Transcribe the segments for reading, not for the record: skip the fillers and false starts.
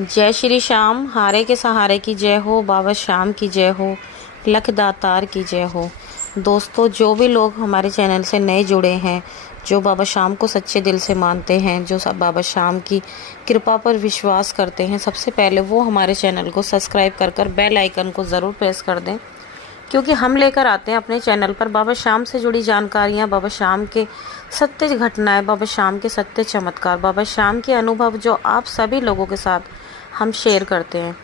जय श्री श्याम, हारे के सहारे की जय हो, बाबा श्याम की जय हो, लख दातार की जय हो। दोस्तों, जो भी लोग हमारे चैनल से नए जुड़े हैं, जो बाबा श्याम को सच्चे दिल से मानते हैं, जो सब बाबा श्याम की कृपा पर विश्वास करते हैं, सबसे पहले वो हमारे चैनल को सब्सक्राइब कर बेल आइकन को ज़रूर प्रेस कर दें, क्योंकि हम लेकर आते हैं अपने चैनल पर बाबा श्याम से जुड़ी जानकारियाँ, बाबा श्याम के सत्य घटनाएं, बाबा श्याम के सत्य चमत्कार, बाबा श्याम के अनुभव जो आप सभी लोगों के साथ हम शेयर करते हैं।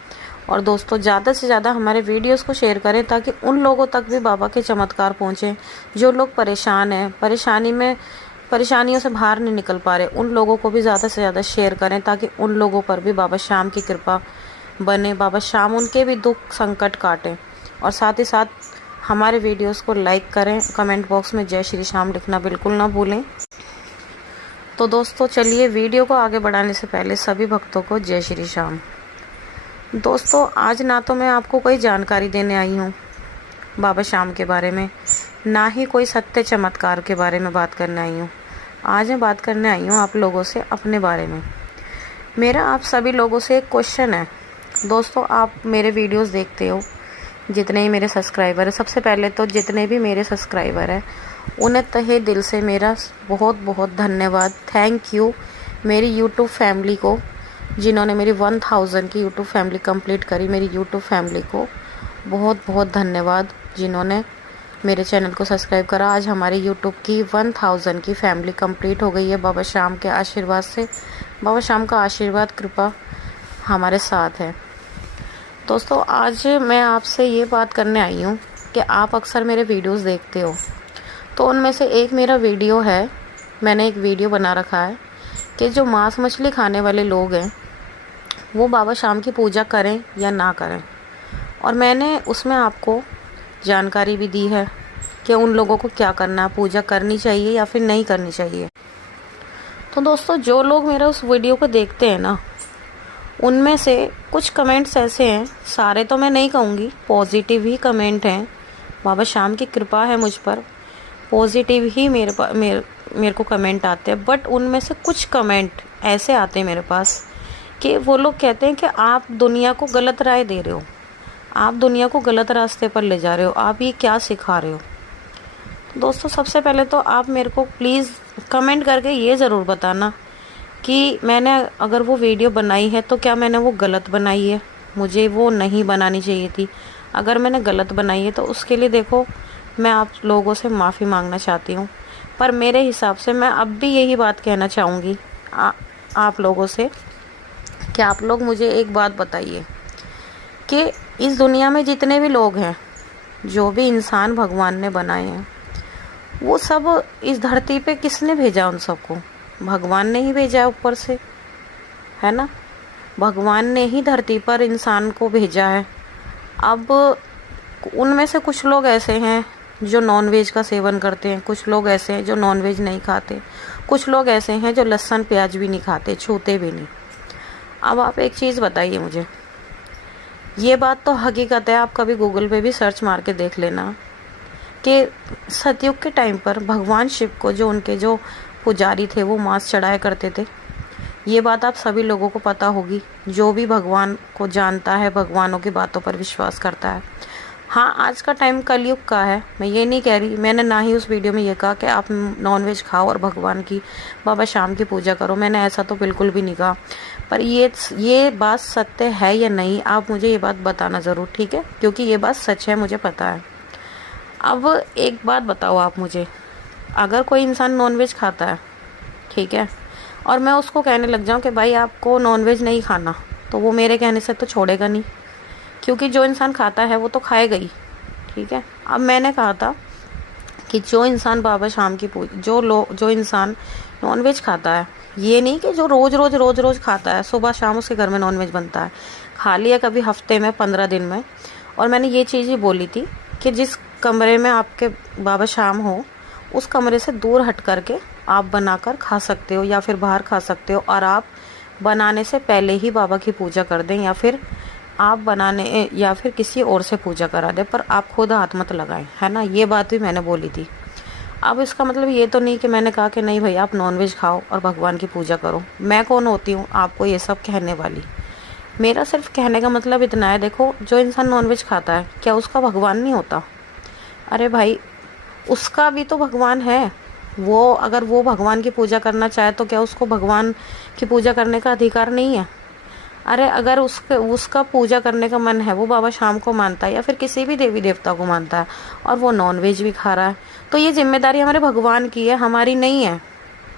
और दोस्तों, ज़्यादा से ज़्यादा हमारे वीडियोस को शेयर करें ताकि उन लोगों तक भी बाबा के चमत्कार पहुँचें जो लोग परेशान हैं, परेशानियों से बाहर नहीं निकल पा रहे। उन लोगों को भी ज़्यादा से ज़्यादा शेयर करें ताकि उन लोगों पर भी बाबा श्याम की कृपा बने, बाबा श्याम उनके भी दुख संकट काटें। और साथ ही साथ हमारे वीडियोस को लाइक करें, कमेंट बॉक्स में जय श्री श्याम लिखना बिल्कुल ना भूलें। तो दोस्तों, चलिए वीडियो को आगे बढ़ाने से पहले सभी भक्तों को जय श्री श्याम। दोस्तों, आज ना तो मैं आपको कोई जानकारी देने आई हूँ बाबा श्याम के बारे में, ना ही कोई सत्य चमत्कार के बारे में बात करने आई हूँ। आज मैं बात करने आई हूँ आप लोगों से अपने बारे में। मेरा आप सभी लोगों से एक क्वेश्चन है। दोस्तों, आप मेरे वीडियोस देखते हो, जितने ही मेरे सब्सक्राइबर हैं, सबसे पहले तो जितने भी मेरे सब्सक्राइबर हैं उन्हें तहे दिल से मेरा बहुत बहुत धन्यवाद, थैंक यू। मेरी यूट्यूब फैमिली को, जिन्होंने मेरी 1000 की यूट्यूब फैमिली कंप्लीट करी, मेरी यूट्यूब फैमिली को बहुत बहुत धन्यवाद, जिन्होंने मेरे चैनल को सब्सक्राइब करा। आज हमारे यूट्यूब की 1000 की फैमिली कंप्लीट हो गई है बाबा श्याम के आशीर्वाद से। बाबा श्याम का आशीर्वाद कृपा हमारे साथ है। दोस्तों, आज मैं आपसे ये बात करने आई हूँ कि आप अक्सर मेरे वीडियोस देखते हो, तो उनमें से एक मेरा वीडियो है, मैंने एक वीडियो बना रखा है कि जो मांस मछली खाने वाले लोग हैं वो बाबा श्याम की पूजा करें या ना करें। और मैंने उसमें आपको जानकारी भी दी है कि उन लोगों को क्या करना, पूजा करनी चाहिए या फिर नहीं करनी चाहिए। तो दोस्तों, जो लोग मेरा उस वीडियो को देखते हैं ना, उनमें से कुछ कमेंट्स ऐसे हैं, सारे तो मैं नहीं कहूँगी, पॉजिटिव ही कमेंट हैं। बाबा श्याम की कृपा है मुझ पर, पॉजिटिव ही मेरे को कमेंट आते हैं। बट उनमें से कुछ कमेंट ऐसे आते हैं मेरे पास कि वो लोग कहते हैं कि आप दुनिया को गलत राय दे रहे हो, आप दुनिया को गलत रास्ते पर ले जा रहे हो, आप ये क्या सिखा रहे हो। दोस्तों, सबसे पहले तो आप मेरे को प्लीज़ कमेंट करके ये ज़रूर बताना कि मैंने अगर वो वीडियो बनाई है तो क्या मैंने वो गलत बनाई है, मुझे वो नहीं बनानी चाहिए थी। अगर मैंने गलत बनाई है तो उसके लिए देखो, मैं आप लोगों से माफ़ी मांगना चाहती हूँ। पर मेरे हिसाब से मैं अब भी यही बात कहना चाहूँगी आप लोगों से कि आप लोग मुझे एक बात बताइए कि इस दुनिया में जितने भी लोग हैं, जो भी इंसान भगवान ने बनाए हैं, वो सब इस धरती पे किसने भेजा? उन सबको भगवान ने ही भेजा है ऊपर से, है ना। भगवान ने ही धरती पर इंसान को भेजा है। अब उनमें से कुछ लोग ऐसे हैं जो नॉनवेज का सेवन करते हैं, कुछ लोग ऐसे हैं जो नॉनवेज नहीं खाते, कुछ लोग ऐसे हैं जो लहसुन प्याज भी नहीं खाते, छूते भी नहीं। अब आप एक चीज़ बताइए मुझे, ये बात तो हकीकत है, आप कभी गूगल पे भी सर्च मार के देख लेना कि सतयुग के टाइम पर भगवान शिव को जो पुजारी थे वो मांस चढ़ाया करते थे। ये बात आप सभी लोगों को पता होगी, जो भी भगवान को जानता है, भगवानों की बातों पर विश्वास करता है। हाँ, आज का टाइम कलयुग का है, मैं ये नहीं कह रही, मैंने ना ही उस वीडियो में ये कहा कि आप नॉनवेज खाओ और भगवान की, बाबा श्याम की पूजा करो, मैंने ऐसा तो बिल्कुल भी नहीं कहा। पर ये बात सत्य है या नहीं, आप मुझे ये बात बताना ज़रूर, ठीक है, क्योंकि ये बात सच है, मुझे पता है। अब एक बात बताओ आप मुझे, अगर कोई इंसान नॉनवेज खाता है, ठीक है, और मैं उसको कहने लग जाऊं कि भाई आपको नॉनवेज नहीं खाना, तो वो मेरे कहने से तो छोड़ेगा नहीं, क्योंकि जो इंसान खाता है वो तो खाएगा ही, ठीक है। अब मैंने कहा था कि जो इंसान बाबा श्याम की जो इंसान नॉनवेज खाता है, ये नहीं कि जो रोज़ खाता है, सुबह शाम उसके घर में नॉनवेज बनता है, खा लिया कभी हफ्ते में, 15 दिन में। और मैंने ये चीज़ ही बोली थी कि जिस कमरे में आपके बाबा श्याम हो, उस कमरे से दूर हट करके आप बनाकर खा सकते हो या फिर बाहर खा सकते हो, और आप बनाने से पहले ही बाबा की पूजा कर दें, या फिर आप बनाने या फिर किसी और से पूजा करा दें, पर आप खुद हाथ मत लगाएं, है ना। ये बात भी मैंने बोली थी। अब इसका मतलब ये तो नहीं कि मैंने कहा कि नहीं भाई आप नॉनवेज खाओ और भगवान की पूजा करो। मैं कौन होती हूँ आपको ये सब कहने वाली। मेरा सिर्फ कहने का मतलब इतना है, देखो जो इंसान नॉनवेज खाता है क्या उसका भगवान नहीं होता? अरे भाई, उसका भी तो भगवान है। वो अगर वो भगवान की पूजा करना चाहे तो क्या उसको भगवान की पूजा करने का अधिकार नहीं है? अरे अगर उसका पूजा करने का मन है, वो बाबा शाम को मानता है या फिर किसी भी देवी देवता को मानता है, और वो नॉनवेज भी खा रहा है, तो ये जिम्मेदारी हमारे भगवान की है, हमारी नहीं है।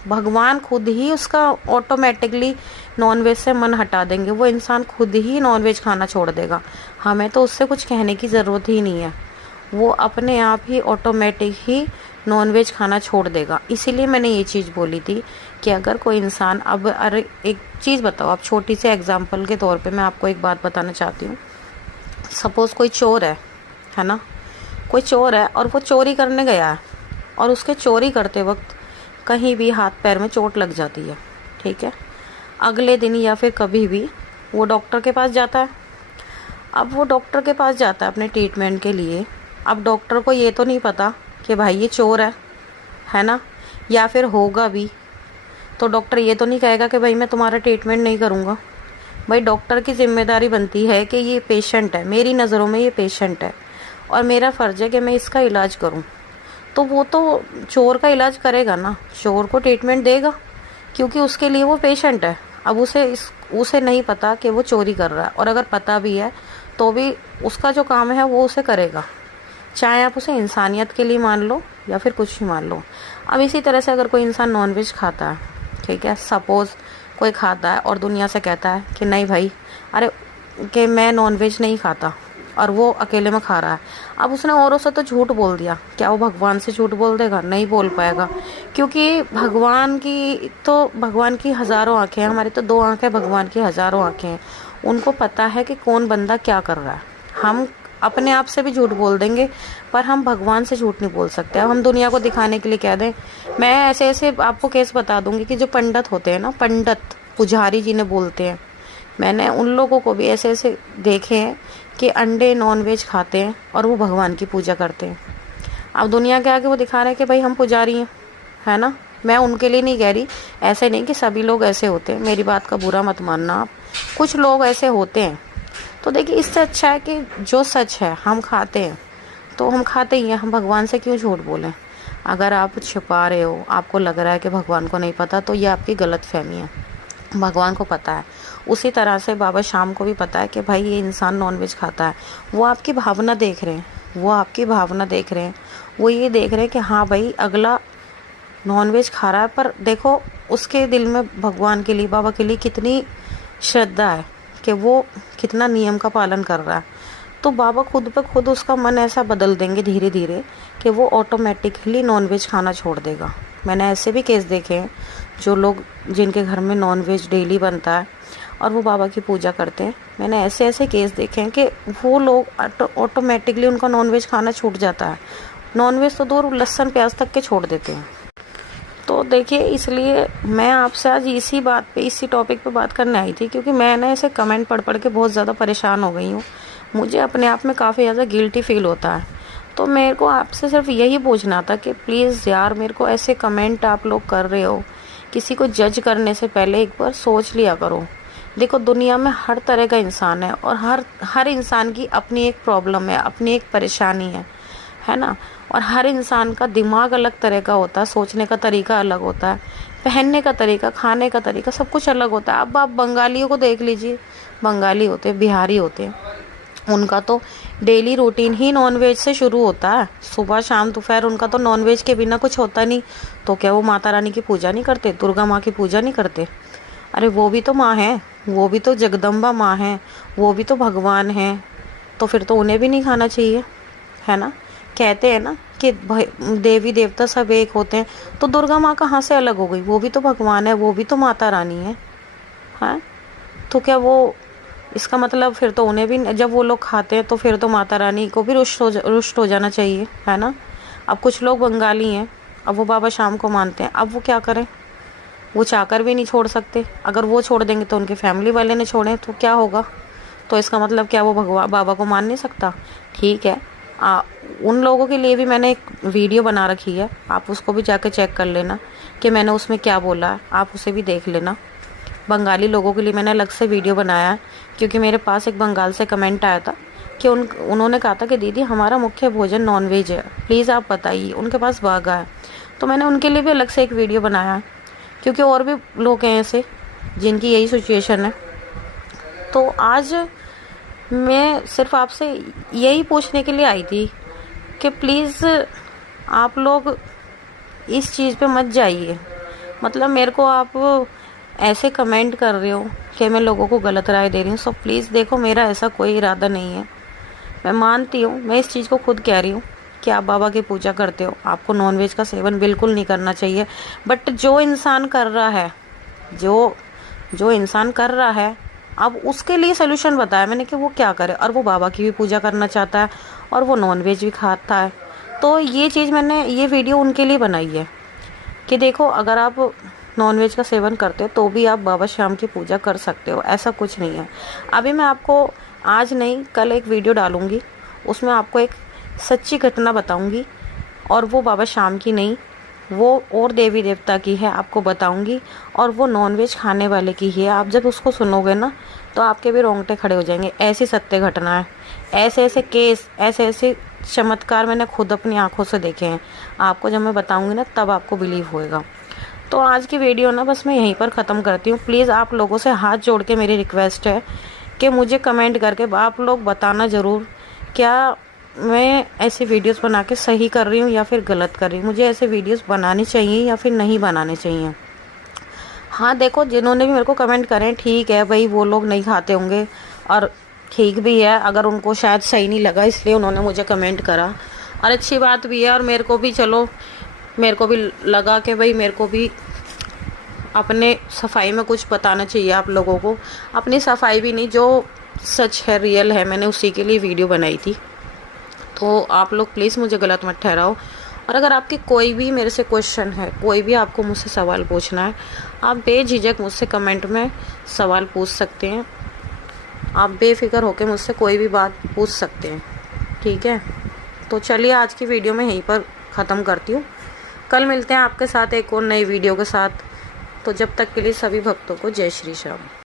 भगवान खुद ही उसका ऑटोमेटिकली नॉनवेज से मन हटा देंगे, वो इंसान खुद ही नॉनवेज खाना छोड़ देगा। हमें तो उससे कुछ कहने की ज़रूरत ही नहीं है, वो अपने आप ही ऑटोमेटिक ही नॉनवेज खाना छोड़ देगा। इसीलिए मैंने ये चीज़ बोली थी कि अगर कोई इंसान, अब अरे एक चीज़ बताओ, आप छोटी से एग्जांपल के तौर पे मैं आपको एक बात बताना चाहती हूँ। सपोज़ कोई चोर है ना, कोई चोर है और वो चोरी करने गया है, और उसके चोरी करते वक्त कहीं भी हाथ पैर में चोट लग जाती है, ठीक है। अगले दिन या फिर कभी भी वो डॉक्टर के पास जाता है। अब वो डॉक्टर के पास जाता है अपने ट्रीटमेंट के लिए। अब डॉक्टर को ये तो नहीं पता कि भाई ये चोर है ना, या फिर होगा भी, तो डॉक्टर ये तो नहीं कहेगा कि भाई मैं तुम्हारा ट्रीटमेंट नहीं करूँगा। भाई डॉक्टर की जिम्मेदारी बनती है कि ये पेशेंट है, मेरी नज़रों में ये पेशेंट है और मेरा फ़र्ज़ है कि मैं इसका इलाज करूँ। तो वो तो चोर का इलाज करेगा ना, चोर को ट्रीटमेंट देगा, क्योंकि उसके लिए वो पेशेंट है। अब उसे नहीं पता कि वो चोरी कर रहा है, और अगर पता भी है तो भी उसका जो काम है वो उसे करेगा, चाहे आप उसे इंसानियत के लिए मान लो या फिर कुछ भी मान लो। अब इसी तरह से अगर कोई इंसान नॉनवेज खाता है, ठीक है, सपोज़ कोई खाता है और दुनिया से कहता है कि नहीं भाई, अरे कि मैं नॉनवेज नहीं खाता, और वो अकेले में खा रहा है। अब उसने औरों से तो झूठ बोल दिया, क्या वो भगवान से झूठ बोल देगा? नहीं बोल पाएगा, क्योंकि भगवान की हज़ारों आँखें हैं, हमारी तो 2 आँखें, भगवान की हज़ारों आँखें हैं। उनको पता है कि कौन बंदा क्या कर रहा है। हम अपने आप से भी झूठ बोल देंगे, पर हम भगवान से झूठ नहीं बोल सकते। अब हम दुनिया को दिखाने के लिए कह दें, मैं ऐसे ऐसे आपको केस बता दूंगी कि जो पंडित होते हैं ना, पंडित पुजारी जिन्हें बोलते हैं, मैंने उन लोगों को भी ऐसे ऐसे देखे हैं कि अंडे नॉनवेज खाते हैं और वो भगवान की पूजा करते हैं। अब दुनिया के आगे वो दिखा रहे हैं कि भाई हम पुजारी हैं, है ना। मैं उनके लिए नहीं कह रही, ऐसे नहीं कि सभी लोग ऐसे होते हैं, मेरी बात का बुरा मत मानना आप, कुछ लोग ऐसे होते हैं। तो देखिए, इससे अच्छा है कि जो सच है हम खाते हैं तो हम खाते ही हैं, हम भगवान से क्यों झूठ बोलें। अगर आप छिपा रहे हो, आपको लग रहा है कि भगवान को नहीं पता, तो ये आपकी गलत फहमी है। भगवान को पता है। उसी तरह से बाबा शाम को भी पता है कि भाई ये इंसान नॉनवेज खाता है। वो आपकी भावना देख रहे हैं, वो आपकी भावना देख रहे हैं, वो ये देख रहे हैं कि हाँ भाई अगला नॉनवेज खा रहा है, पर देखो उसके दिल में भगवान के लिए, बाबा के लिए कितनी श्रद्धा है, कि वो कितना नियम का पालन कर रहा है। तो बाबा खुद पे खुद उसका मन ऐसा बदल देंगे धीरे धीरे कि वो ऑटोमेटिकली नॉनवेज खाना छोड़ देगा। मैंने ऐसे भी केस देखे हैं, जो लोग जिनके घर में नॉनवेज डेली बनता है और वो बाबा की पूजा करते हैं, मैंने ऐसे ऐसे केस देखे हैं कि वो लोग ऑटोमेटिकली उनका नॉनवेज खाना छूट जाता है। नॉनवेज तो दूर, लहसुन प्याज तक के छोड़ देते हैं। तो देखिए, इसलिए मैं आपसे आज इसी टॉपिक पे बात करने आई थी, क्योंकि मैं ना ऐसे कमेंट पढ़ पढ़ के बहुत ज़्यादा परेशान हो गई हूँ। मुझे अपने आप में काफ़ी ज़्यादा गिल्टी फील होता है। तो मेरे को आपसे सिर्फ यही पूछना था कि प्लीज़ यार, मेरे को ऐसे कमेंट आप लोग कर रहे हो, किसी को जज करने से पहले एक बार सोच लिया करो। देखो, दुनिया में हर तरह का इंसान है, और हर इंसान की अपनी एक प्रॉब्लम है, अपनी एक परेशानी है ना। और हर इंसान का दिमाग अलग तरह का होता है, सोचने का तरीका अलग होता है, पहनने का तरीका, खाने का तरीका, सब कुछ अलग होता है। अब आप बंगालियों को देख लीजिए, बंगाली होते हैं, बिहारी होते हैं, उनका तो डेली रूटीन ही नॉनवेज से शुरू होता है। सुबह शाम दोपहर उनका तो नॉनवेज के बिना कुछ होता नहीं। तो क्या वो माता रानी की पूजा नहीं करते, दुर्गा माँ की पूजा नहीं करते? अरे वो भी तो माँ है, वो भी तो जगदम्बा माँ है, वो भी तो भगवान है। तो फिर तो उन्हें भी नहीं खाना चाहिए, है ना। कहते हैं ना कि देवी देवता सब एक होते हैं, तो दुर्गा माँ कहाँ से अलग हो गई? वो भी तो भगवान है, वो भी तो माता रानी है, हाँ। तो क्या वो, इसका मतलब फिर तो उन्हें भी, जब वो लोग खाते हैं तो फिर तो माता रानी को भी रुष्ट हो जाना चाहिए, है ना। अब कुछ लोग बंगाली हैं, अब वो बाबा शाम को मानते हैं, अब वो क्या करें? वो चाहकर भी नहीं छोड़ सकते। अगर वो छोड़ देंगे तो उनके फैमिली वाले ने छोड़े तो क्या होगा? तो इसका मतलब क्या वो बाबा को मान नहीं सकता? ठीक है, उन लोगों के लिए भी मैंने एक वीडियो बना रखी है, आप उसको भी जाकर चेक कर लेना कि मैंने उसमें क्या बोला है, आप उसे भी देख लेना। बंगाली लोगों के लिए मैंने अलग से वीडियो बनाया है, क्योंकि मेरे पास एक बंगाल से कमेंट आया था कि उन्होंने कहा था कि दीदी हमारा मुख्य भोजन नॉनवेज है, प्लीज़ आप बताइए। उनके पास बागा है, तो मैंने उनके लिए भी अलग से एक वीडियो बनाया है, क्योंकि और भी लोग हैं ऐसे जिनकी यही सिचुएशन है। तो आज मैं सिर्फ आपसे यही पूछने के लिए आई थी कि प्लीज़ आप लोग इस चीज़ पे मत जाइए। मतलब मेरे को आप ऐसे कमेंट कर रहे हो कि मैं लोगों को गलत राय दे रही हूँ। सो प्लीज़ देखो, मेरा ऐसा कोई इरादा नहीं है। मैं मानती हूँ, मैं इस चीज़ को खुद कह रही हूँ कि आप बाबा की पूजा करते हो, आपको नॉनवेज का सेवन बिल्कुल नहीं करना चाहिए। बट जो इंसान कर रहा है, जो इंसान कर रहा है, अब उसके लिए सोल्यूशन बताया मैंने कि वो क्या करे। और वो बाबा की भी पूजा करना चाहता है और वो नॉनवेज भी खाता है। तो ये चीज़ मैंने ये वीडियो उनके लिए बनाई है कि देखो, अगर आप नॉनवेज का सेवन करते हो तो भी आप बाबा श्याम की पूजा कर सकते हो, ऐसा कुछ नहीं है। अभी मैं आपको आज नहीं कल एक वीडियो डालूँगी, उसमें आपको एक सच्ची घटना बताऊँगी, और वो बाबा श्याम की नहीं, वो और देवी देवता की है, आपको बताऊंगी। और वो नॉनवेज खाने वाले की ही है। आप जब उसको सुनोगे ना तो आपके भी रोंगटे खड़े हो जाएंगे। ऐसी सत्य घटना है, ऐसे ऐसे केस, ऐसे ऐसे चमत्कार मैंने खुद अपनी आंखों से देखे हैं। आपको जब मैं बताऊंगी ना तब आपको बिलीव होएगा। तो आज की वीडियो ना बस मैं यहीं पर ख़त्म करती हूँ। प्लीज़ आप लोगों से हाथ जोड़ के मेरी रिक्वेस्ट है कि मुझे कमेंट करके आप लोग बताना ज़रूर, क्या मैं ऐसे वीडियोस बना के सही कर रही हूँ या फिर गलत कर रही हूँ। मुझे ऐसे वीडियोस बनाने चाहिए या फिर नहीं बनाने चाहिए। हाँ देखो, जिन्होंने भी मेरे को कमेंट करें, ठीक है भाई, वो लोग नहीं खाते होंगे और ठीक भी है। अगर उनको शायद सही नहीं लगा इसलिए उन्होंने मुझे कमेंट करा, और अच्छी बात भी है। और मेरे को भी, चलो, मेरे को भी लगा कि भाई मेरे को भी अपने सफाई में कुछ बताना चाहिए आप लोगों को। अपनी सफाई भी नहीं, जो सच है, रियल है, मैंने उसी के लिए वीडियो बनाई थी। तो आप लोग प्लीज़ मुझे गलत मत ठहराओ। और अगर आपके कोई भी मेरे से क्वेश्चन है, कोई भी आपको मुझसे सवाल पूछना है, आप बेझिझक मुझसे कमेंट में सवाल पूछ सकते हैं। आप बेफिक्र होकर मुझसे कोई भी बात पूछ सकते हैं, ठीक है। तो चलिए आज की वीडियो मैं यहीं पर ख़त्म करती हूँ। कल मिलते हैं आपके साथ एक और नई वीडियो के साथ। तो जब तक के लिए सभी भक्तों को जय श्री श्याम।